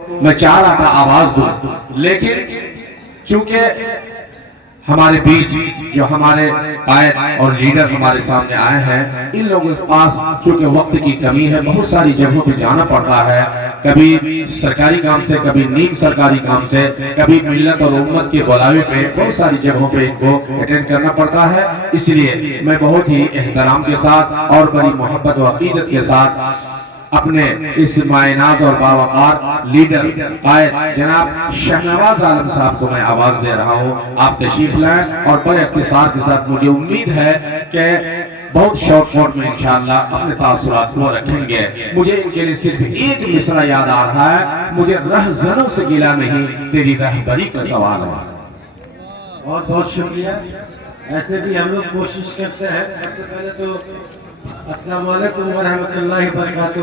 میں چاہ رہا تھا آواز دوں، لیکن چونکہ ہمارے بیچ جو ہمارے قائد اور لیڈر ہمارے سامنے آئے ہیں، ان لوگوں کے پاس چونکہ وقت کی کمی ہے، بہت ساری جگہوں پہ جانا پڑتا ہے، کبھی سرکاری کام سے، کبھی نیم سرکاری کام سے، کبھی ملت اور امت کے بلاوے پہ، بہت ساری جگہوں پہ ان کو اٹینڈ کرنا پڑتا ہے۔ اس لیے میں بہت ہی احترام کے ساتھ اور بڑی محبت و عقیدت کے ساتھ اپنے اس مائناز اور باوقار لیڈر قائد جناب شہنواز عالم صاحب کو میں آواز دے رہا ہوں۔ آپ تشریف لائیں اور بڑے اختصار کے ساتھ مجھے امید ہے کہ بہت شارٹ کٹ میں انشاءاللہ اپنے تاثرات کو رکھیں گے۔ مجھے ان کے لیے صرف ایک مصرع یاد آ رہا ہے، مجھے رہزنوں سے گلہ نہیں، تیری رہبری کا سوال ہے۔ بہت بہت شکریہ۔ ایسے بھی ہم لوگ کوشش کرتے ہیں، سب سے پہلے تو السلام علیکم ورحمۃ اللہ وبرکاتہ۔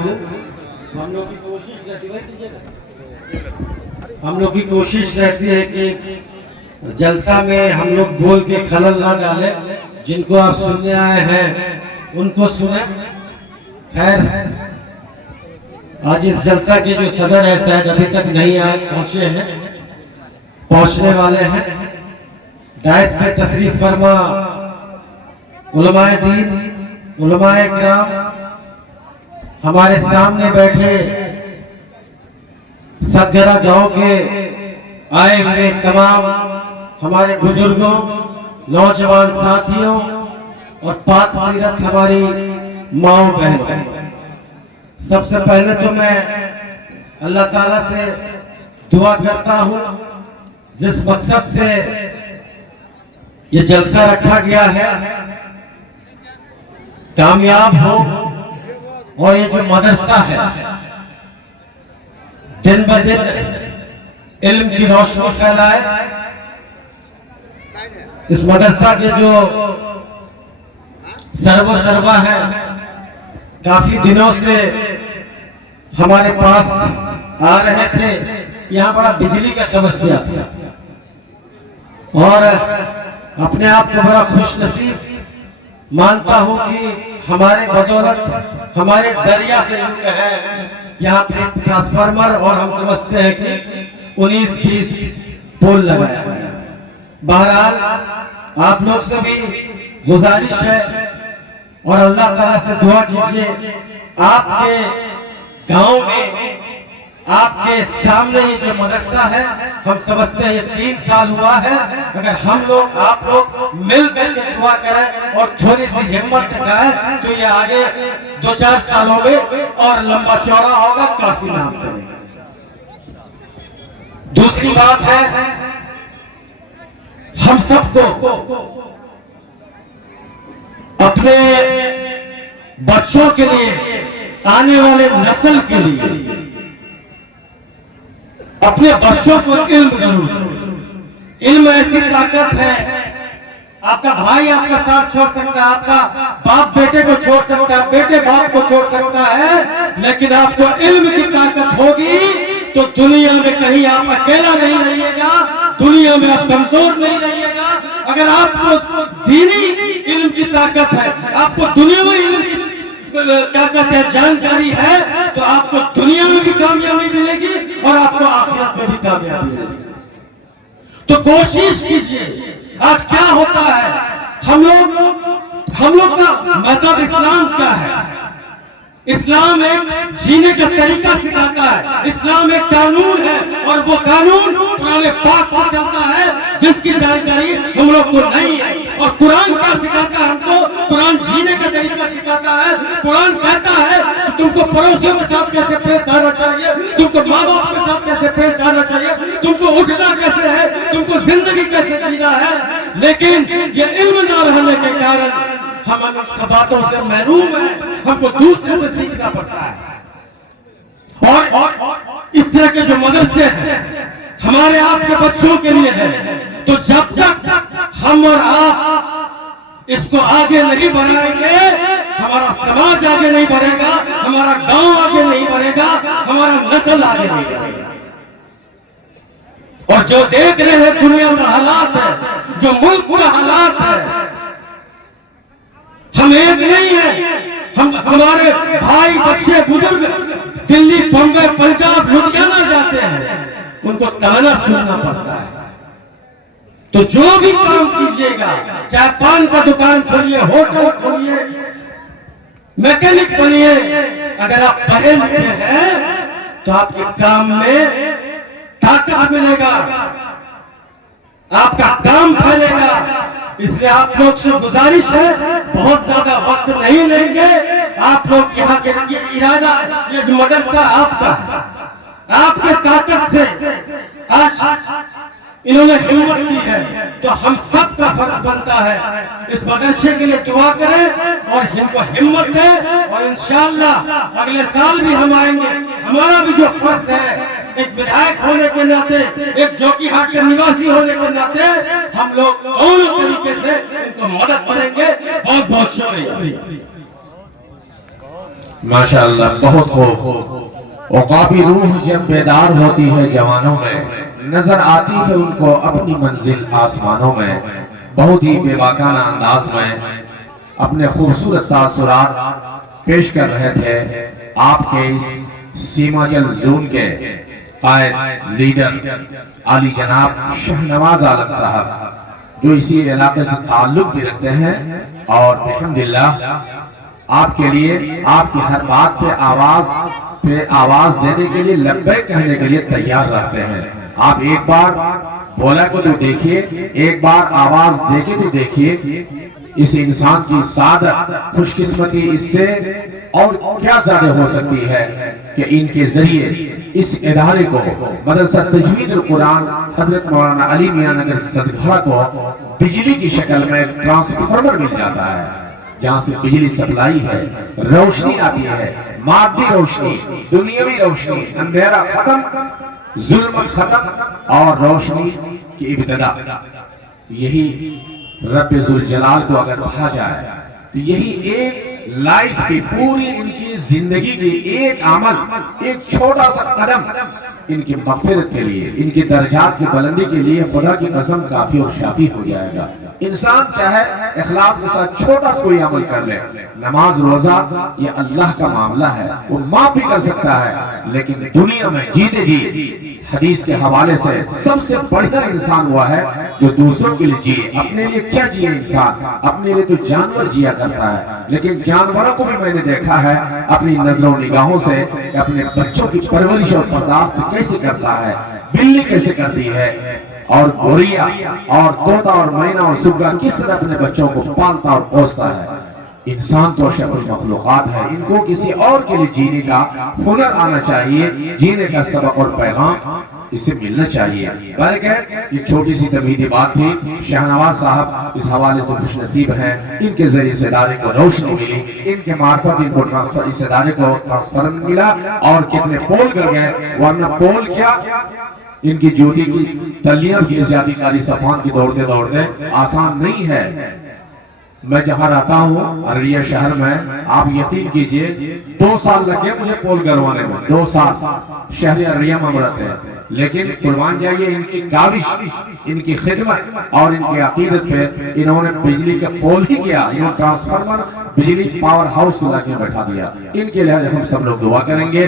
ہم لوگ کی کوشش رہتی ہے کہ جلسہ میں ہم لوگ بول کے خلل نہ ڈالیں، جن کو آپ سننے آئے ہیں ان کو سنیں۔ خیر، آج اس جلسہ کے جو صدر ہے شاید ابھی تک نہیں آئے، پہنچے ہیں، پہنچنے والے ہیں۔ ڈائس پہ تشریف فرما علماء دین، علماء کرام، ہمارے سامنے بیٹھے ستگرہ گاؤں کے آئے ہوئے تمام ہمارے بزرگوں، نوجوان ساتھیوں اور پاک سیرت ہماری ماں بہنوں، سب سے پہلے تو میں اللہ تعالیٰ سے دعا کرتا ہوں جس مقصد سے یہ جلسہ رکھا گیا ہے کامیاب ہو، اور یہ جو مدرسہ ہے دن بدن علم کی روشنی پھیلائے۔ اس مدرسہ کے جو سرب و سربراہ ہیں کافی دنوں سے ہمارے پاس آ رہے تھے، یہاں بڑا بجلی کا سمسیا تھا، اور اپنے آپ کو بڑا خوش نصیب مانتا ہوں کہ ہمارے بدولت، ہمارے ذریعہ سے یوں کہیں یہاں پہ ٹرانسفارمر اور ہم سمجھتے ہیں کہ 19-20 پول لگایا گیا۔ بہرحال آپ لوگ سے بھی گزارش ہے اور اللہ تعالیٰ سے دعا کیجئے، آپ کے گاؤں میں، آپ کے سامنے یہ جو مدرسہ ہے، ہم سمجھتے ہیں یہ 3 سال ہوا ہے، اگر ہم لوگ، آپ لوگ مل کر کے دعا کریں اور تھوڑی سی ہمت دکھائیں تو یہ آگے 2-4 سالوں میں اور لمبا چوڑا ہوگا، کافی نام کرے گا۔ دوسری بات ہے، ہم سب کو اپنے بچوں کے لیے، آنے والے نسل کے لیے، اپنے بچوں کو علم ضرور ہے۔ علم ایسی طاقت ہے، آپ کا بھائی آپ کا ساتھ چھوڑ سکتا ہے، آپ کا باپ بیٹے کو چھوڑ سکتا ہے، بیٹے باپ کو چھوڑ سکتا ہے، لیکن آپ کو علم کی طاقت ہوگی تو دنیا میں کہیں آپ اکیلا نہیں رہیے گا، دنیا میں آپ کمزور نہیں رہیے گا۔ اگر آپ کو دینی علم کی طاقت ہے، آپ کو دنیاوی علم کی طاقت ہے، جانکاری ہے، تو آپ کو دنیا میں بھی کامیابی ملے گی اور آپ کو آخرت میں بھی کامیابی ملے گی۔ تو کوشش کیجئے۔ آج کیا ہوتا ہے، ہم لوگ کا مذہب اسلام کیا ہے؟ اسلام ایک جینے کا طریقہ سکھاتا ہے، اسلام ایک قانون ہے، اور وہ قانون قرآن پاک سے چلتا ہے جس کی جانکاری ہم لوگ کو نہیں ہے۔ اور قرآن کیا سکھاتا ہے ہم کو؟ قرآن جینے کا طریقہ سکھاتا ہے۔ قرآن کہتا ہے کہ تم کو پڑوسیوں کے ساتھ کیسے پیش آنا چاہیے، تم کو ماں باپ کے ساتھ کیسے پیش آنا چاہیے، تم کو اٹھنا کیسے ہے، تم کو زندگی کیسے جینا ہے۔ لیکن یہ علم نہ رہنے کے کارن ہم ان باتوں سے محروم ہیں، ہم کو دوسرے سے سیکھنا پڑتا ہے۔ اور اس طرح کے جو مدرسے ہیں ہمارے آپ کے بچوں کے لیے ہیں، تو جب تک ہم اور آپ اس کو آگے نہیں بڑھائیں گے، ہمارا سماج آگے نہیں بڑھے گا، ہمارا گاؤں آگے نہیں بڑھے گا، ہمارا نسل آگے نہیں بڑھے گا۔ اور جو دیکھ رہے ہیں دنیا کا حالات ہے، جو ملک کا حالات ہے، ہم ایک نہیں ہیں، ہمارے بھائی بچے بزرگ دلی، بمبئی، پنجاب، لدھیانہ جاتے ہیں، उनको ताना सुनना पड़ता है। तो जो भी काम कीजिएगा, चाहे पान का दुकान खोलिए, होटल खोलिए, मैकेनिक बनिए, अगर आप पढ़े लिखे हैं तो आपके काम में ताकत मिलेगा, आपका काम फैलेगा। इसलिए आप लोग से गुजारिश है, बहुत ज्यादा वक्त नहीं लेंगे। आप लोग यहाँ के इरादा, ये मदरसा आपका है, आपके ताकत से आज इन्होंने हिम्मत दी है, तो हम सब का फर्ज बनता है इस मदरसे के लिए दुआ करें और इनको हिम्मत दें। और इंशाअल्लाह अगले साल भी हम आएंगे। हमारा भी जो फर्ज है, एक विधायक होने के नाते, एक जोकीहाट के निवासी होने के नाते, हम लोग दोनों तरीके से इनको मदद करेंगे। बहुत बहुत शुक्रिया। माशाअल्लाह, बहुत खूब। औकाबी रूह जब बेदार होती है जवानों में, नजर आती है उनको अपनी मंजिल आसमानों में। बहुत ही बेबाकाना अंदाज में अपने खूबसूरत तासुरात पेश कर रहे थे आपके इस सीमांचल जोन के कायद लीडर आली जनाब शाहनवाज आलम साहब, जो इसी इलाके से ताल्लुक भी रखते हैं और अल्हम्दुलिल्लाह आपके लिए, आपकी हर बात पे आवाज देने के लिए, लब्बैक कहने के लिए तैयार रहते हैं। आप एक बार बोला को तो देखिए, एक बार आवाज देके तो देखिए। इस इंसान की सादत खुशकिस्मती इससे और क्या ज्यादा हो सकती है कि इनके जरिए इस इदारे को, मदरसा तजवीद कुरान हजरत मौलाना अली मियां नगर सदगढ़ को बिजली की शक्ल में ट्रांसफार्मर मिल जाता है, जहां से बिजली सप्लाई है, रोशनी आती है, मादी रोशनी, दुनियावी रोशनी, अंधेरा खत्म, जुल्म खत्म और रोशनी की इब्तिदा। यही रब्बे जुल जलाल को अगर कहा जाए तो यही एक लाइफ की, पूरी इनकी जिंदगी की एक अमल, एक छोटा सा कदम इनकी मग़फ़िरत के लिए, इनकी दर्जात की बुलंदी के लिए खुदा की कसम काफी और शाफी हो जाएगा। इंसान चाहे इखलास के साथ छोटा सा कोई अमल कर ले, नमाज रोजा ये अल्लाह का मामला है, वो माफ भी कर सकता है, लेकिन दुनिया में जीते जी हदीस के हवाले से सबसे बढ़िया इंसान हुआ है जो दूसरों के लिए जिए। अपने लिए क्या जिए इंसान, अपने लिए तो जानवर जिया करता है, लेकिन जानवरों को भी मैंने देखा है अपनी नजरों निगाहों से अपने बच्चों की परवरिश और बर्दाश्त कैसे करता है, बिल्ली कैसे करती है, और गोरिया और तोता और मैना और सुग्गा किस तरह अपने बच्चों को पालता और पोसता है। इंसान तो अशरफुल मखलूकात है, इनको किसी और के लिए जीने का हुनर आना चाहिए, जीने का सबक और पैगाम इसे मिलना चाहिए। बल्कि ये छोटी सी तमहीदी बात थी। शाहनवाज साहब इस हवाले से खुशनसीब हैं, इनके जरिए इस इदारे को रोशनी मिली, इनके मार्फत इनको ट्रांसफर, इस इदारे को ट्रांसफर मिला। और कितने पोल कर गए, वरना पोल क्या, इनकी ज्योति की तलियां घिस जाती कारी सफान की दौड़ते दौड़ते। आसान नहीं है। मैं जहां रहता हूं अररिया शहर में, आप यकीन कीजिए 2 साल लगे मुझे पोल करवाने में, 2 साल शहर अररिया में रहते हैं। लेकिन कुर्बान जाइए इनकी काविश, इनकी खिदमत और इनकी अकीदत पे इन्होंने बिजली का पोल ही किया, इन्होंने ट्रांसफार्मर बिजली पावर हाउस को लाके बैठा दिया। इनके लिए हम सब लोग दुआ करेंगे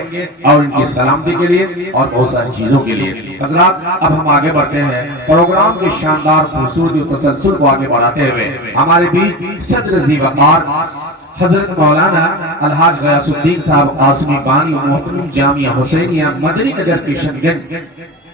और इनकी सलामती के लिए और बहुत सारी चीजों के लिए। हजरात, अब हम आगे बढ़ते हैं प्रोग्राम के शानदार खूबसूरती तसलसल को आगे बढ़ाते हुए। हमारे बीच सदर ज़ी-वक़ार हजरत मौलाना अलहाज गयासुद्दीन साहब कासमी बानी मोहतरम जामिया हुसैनिया मदनी नगर किशनगंज,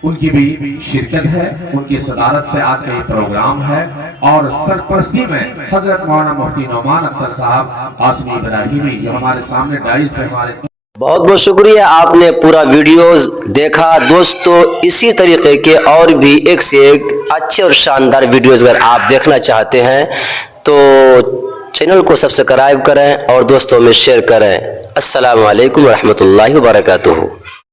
उनकी भी शिरकत है। उनकी सदारत से आज का ये प्रोग्राम है और सरपरस्ती में हजरत मौलाना मुफ्ती नौमान अख्तर साहब कासमी इब्राहिमी, जो हमारे सामने डाइस पे हमारे। बहुत बहुत शुक्रिया, आपने पूरा वीडियोस देखा। दोस्तों, इसी तरीके के और भी एक से एक अच्छे और शानदार वीडियोस अगर आप देखना चाहते हैं तो चैनल को सब्सक्राइब करें और दोस्तों में शेयर करें। अस्सलामु अलैकुम रहमतुल्लाहि व बरकातुहू।